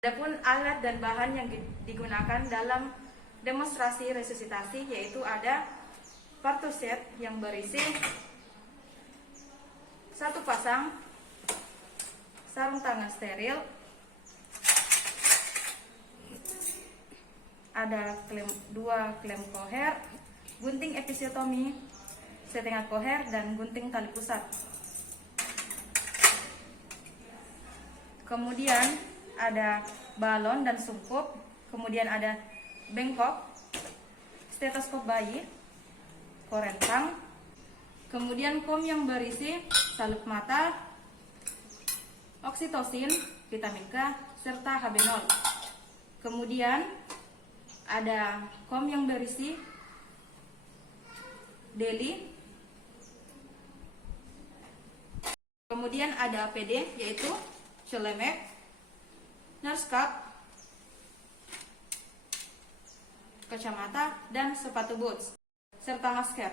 Adapun alat dan bahan yang digunakan dalam demonstrasi resusitasi yaitu ada partuset yang berisi 1 pasang sarung tangan steril, ada 2 klem koher, gunting episiotomi setengah koher, dan gunting tali pusat. Kemudian ada balon dan sungkup, kemudian ada bengkok, stetoskop bayi, korentang, kemudian kom yang berisi salep mata, oksitosin, vitamin K, serta HB0. Kemudian ada kom yang berisi deli, kemudian ada APD yaitu celemek, nurse cap, kacamata, dan sepatu boots, serta masker.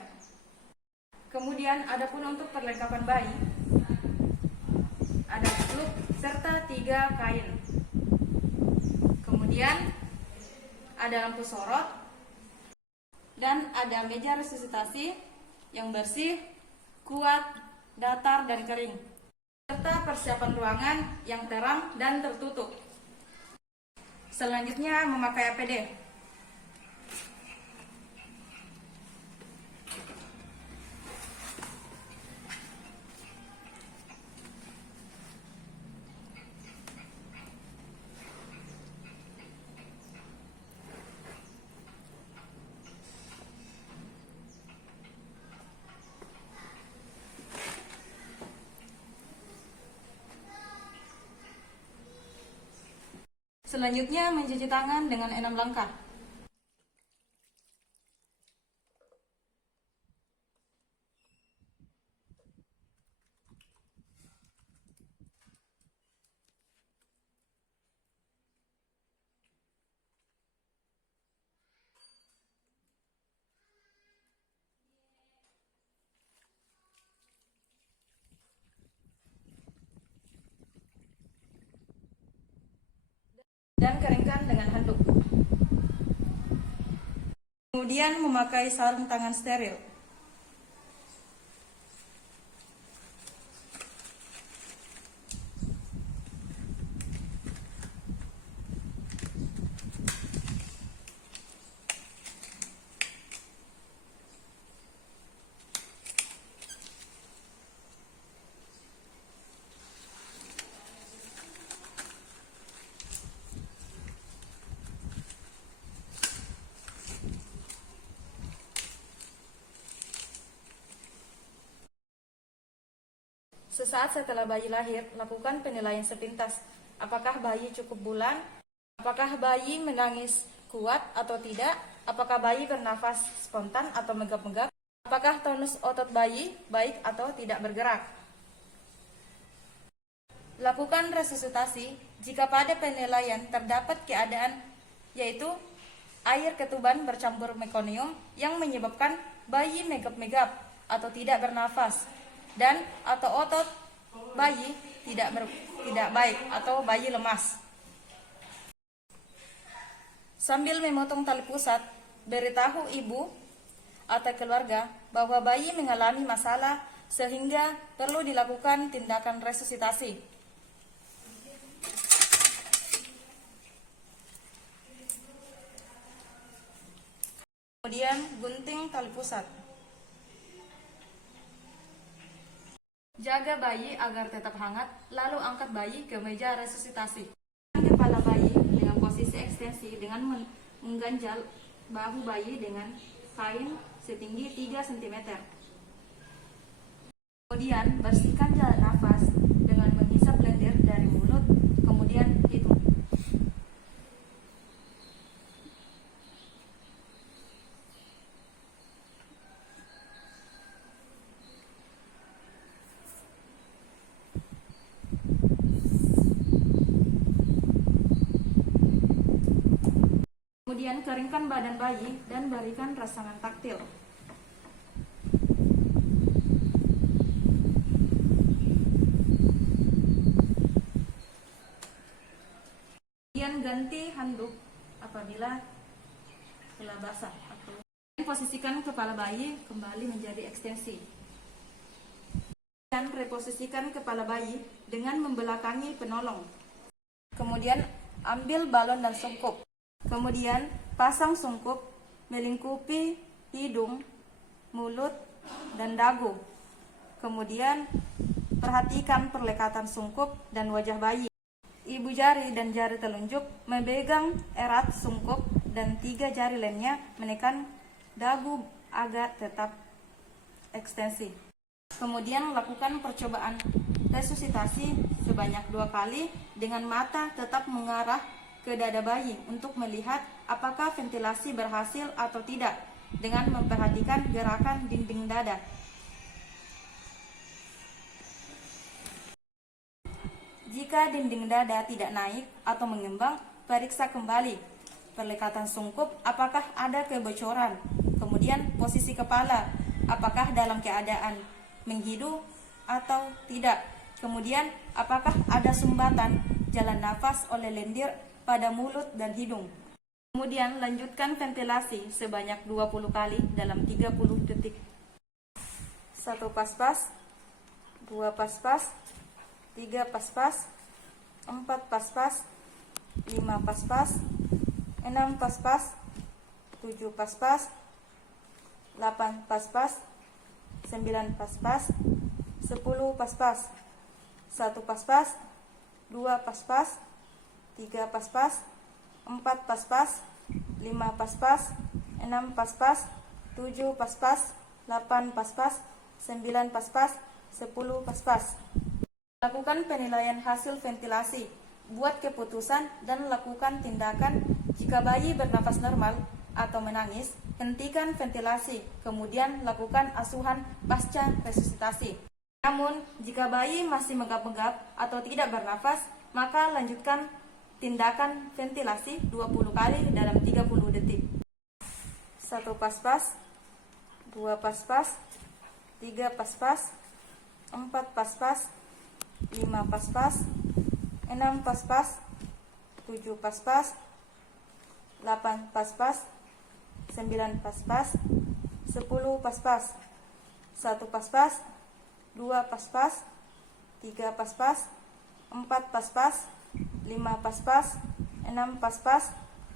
Kemudian adapun untuk perlengkapan bayi, ada cup serta 3 kain. Kemudian ada lampu sorot, dan ada meja resusitasi yang bersih, kuat, datar, dan kering, serta persiapan ruangan yang terang dan tertutup. Selanjutnya memakai APD. Selanjutnya mencuci tangan dengan 6 langkah. Dan keringkan dengan handuk. Kemudian memakai sarung tangan steril. Sesaat setelah bayi lahir, lakukan penilaian sepintas. Apakah bayi cukup bulan? Apakah bayi menangis kuat atau tidak? Apakah bayi bernafas spontan atau megap-megap? Apakah tonus otot bayi baik atau tidak bergerak? Lakukan resusitasi jika pada penilaian terdapat keadaan yaitu air ketuban bercampur mekonium yang menyebabkan bayi megap-megap atau tidak bernafas, dan atau otot bayi tidak baik atau bayi lemas. Sambil memotong tali pusat, beritahu ibu atau keluarga bahwa bayi mengalami masalah sehingga perlu dilakukan tindakan resusitasi. Kemudian gunting tali pusat. Jaga bayi agar tetap hangat, lalu angkat bayi ke meja resusitasi. Kepala bayi dengan posisi ekstensi dengan mengganjal bahu bayi dengan kain setinggi 3 cm. Kemudian bersihkan jalan nafas dengan menghisap lendir dari mulut, kemudian hidung. Kemudian keringkan badan bayi dan berikan rasangan taktil. Kemudian ganti handuk apabila telah basah, atau posisikan kepala bayi kembali menjadi ekstensi. Dan reposisikan kepala bayi dengan membelakangi penolong. Kemudian ambil balon dan sungkup. Kemudian pasang sungkup melingkupi hidung, mulut, dan dagu. Kemudian perhatikan perlekatan sungkup dan wajah bayi. Ibu jari dan jari telunjuk memegang erat sungkup dan 3 jari lainnya menekan dagu agar tetap ekstensi. Kemudian lakukan percobaan resusitasi sebanyak 2 kali dengan mata tetap mengarah ke dada bayi untuk melihat apakah ventilasi berhasil atau tidak dengan memperhatikan gerakan dinding dada. Jika dinding dada tidak naik atau mengembang, periksa kembali perlekatan sungkup apakah ada kebocoran. Kemudian posisi kepala apakah dalam keadaan menghidu atau tidak. Kemudian apakah ada sumbatan jalan nafas oleh lendir pada mulut dan hidung. Kemudian lanjutkan ventilasi sebanyak 20 kali dalam 30 detik. 1 pas-pas, 2 pas-pas, 3 pas-pas, 4 pas-pas, 5 pas-pas, 6 pas-pas, 7 pas-pas, 8 pas-pas, 9 pas-pas, 10 pas-pas, 1 pas-pas, 2 pas-pas, 3 pas-pas, 4 pas-pas, 5 pas-pas, 6 pas-pas, 7 pas-pas, 8 pas-pas, 9 pas-pas, 10 pas-pas. Lakukan penilaian hasil ventilasi, buat keputusan dan lakukan tindakan. Jika bayi bernafas normal atau menangis, hentikan ventilasi, kemudian lakukan asuhan pasca resusitasi. Namun, jika bayi masih menggap-menggap atau tidak bernafas, maka lanjutkan tindakan ventilasi 20 kali dalam 30 detik. 1 pas-pas, 2 pas-pas, 3 pas-pas, 4 pas-pas, 5 pas-pas, 6 pas-pas, 7 pas-pas, 8 pas-pas, 9 pas-pas, 10 pas-pas, 1 pas-pas, 2 pas-pas, 3 pas-pas, 4 pas-pas, 5 pas-pas, 6 pas-pas,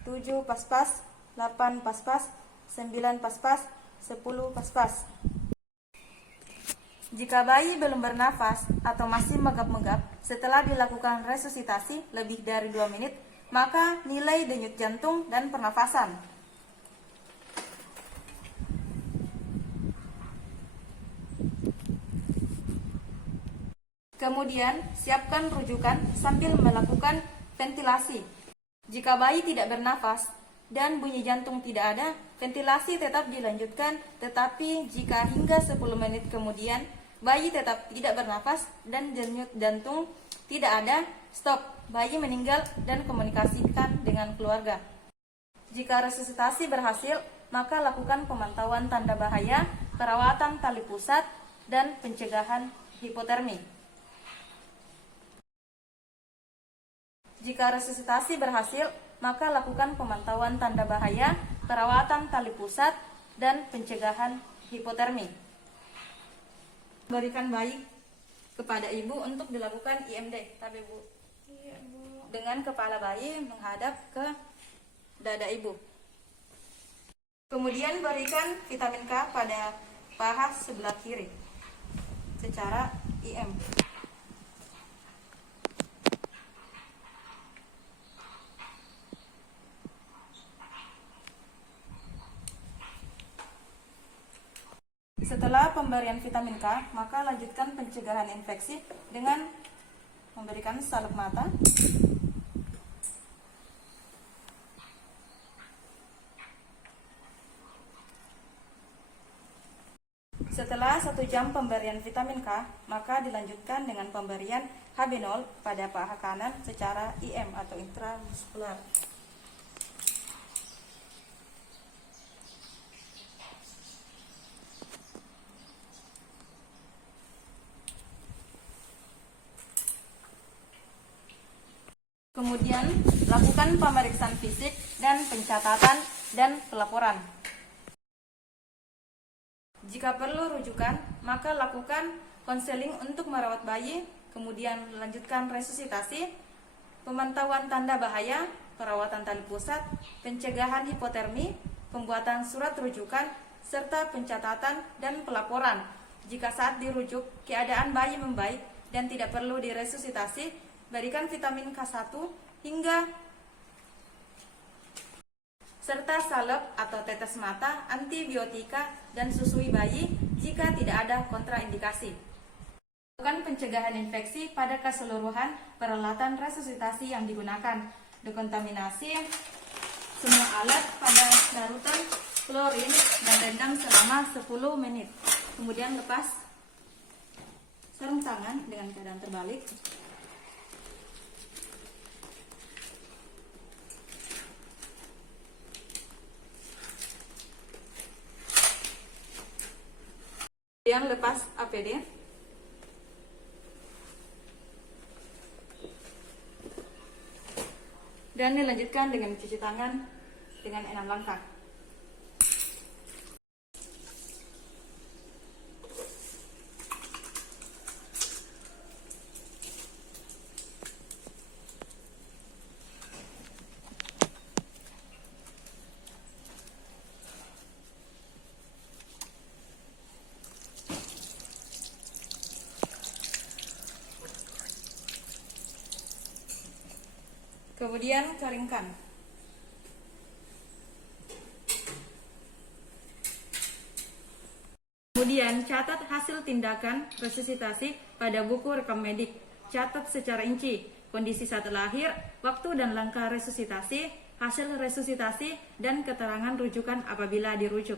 7 pas-pas, 8 pas-pas, 9 pas-pas, 10 pas-pas. Jika bayi belum bernafas atau masih menggap-menggap setelah dilakukan resusitasi lebih dari 2 menit, maka nilai denyut jantung dan pernafasan. Kemudian, siapkan rujukan sambil melakukan ventilasi. Jika bayi tidak bernafas dan bunyi jantung tidak ada, ventilasi tetap dilanjutkan, tetapi jika hingga 10 menit kemudian bayi tetap tidak bernafas dan denyut jantung tidak ada, stop. Bayi meninggal dan komunikasikan dengan keluarga. Jika resusitasi berhasil, maka lakukan pemantauan tanda bahaya, perawatan tali pusat, dan pencegahan hipotermi. Jika resusitasi berhasil, maka lakukan pemantauan tanda bahaya, perawatan tali pusat, dan pencegahan hipotermi. Berikan bayi kepada ibu untuk dilakukan IMD, tapi Bu. Iya, Bu. Dengan kepala bayi menghadap ke dada ibu. Kemudian berikan vitamin K pada paha sebelah kiri secara IM. Setelah pemberian vitamin K, maka lanjutkan pencegahan infeksi dengan memberikan salep mata, setelah 1 jam pemberian vitamin K, maka dilanjutkan dengan pemberian Hb0 pada paha kanan secara IM atau intramuskular. Kemudian, lakukan pemeriksaan fisik dan pencatatan dan pelaporan. Jika perlu rujukan, maka lakukan konseling untuk merawat bayi, kemudian lanjutkan resusitasi, pemantauan tanda bahaya, perawatan tali pusat, pencegahan hipotermi, pembuatan surat rujukan, serta pencatatan dan pelaporan. Jika saat dirujuk keadaan bayi membaik dan tidak perlu diresusitasi, berikan vitamin K1 hingga serta salep atau tetes mata, antibiotika, dan susui bayi jika tidak ada kontraindikasi. Lakukan pencegahan infeksi pada keseluruhan peralatan resusitasi yang digunakan. Dekontaminasi semua alat pada larutan klorin dan rendam selama 10 menit. Kemudian lepas sarung tangan dengan keadaan terbalik. Kemudian lepas APD. Dan dilanjutkan dengan cuci tangan dengan 6 langkah. Kemudian keringkan. Kemudian catat hasil tindakan resusitasi pada buku rekam medik. Catat secara rinci kondisi saat lahir, waktu dan langkah resusitasi, hasil resusitasi, dan keterangan rujukan apabila dirujuk.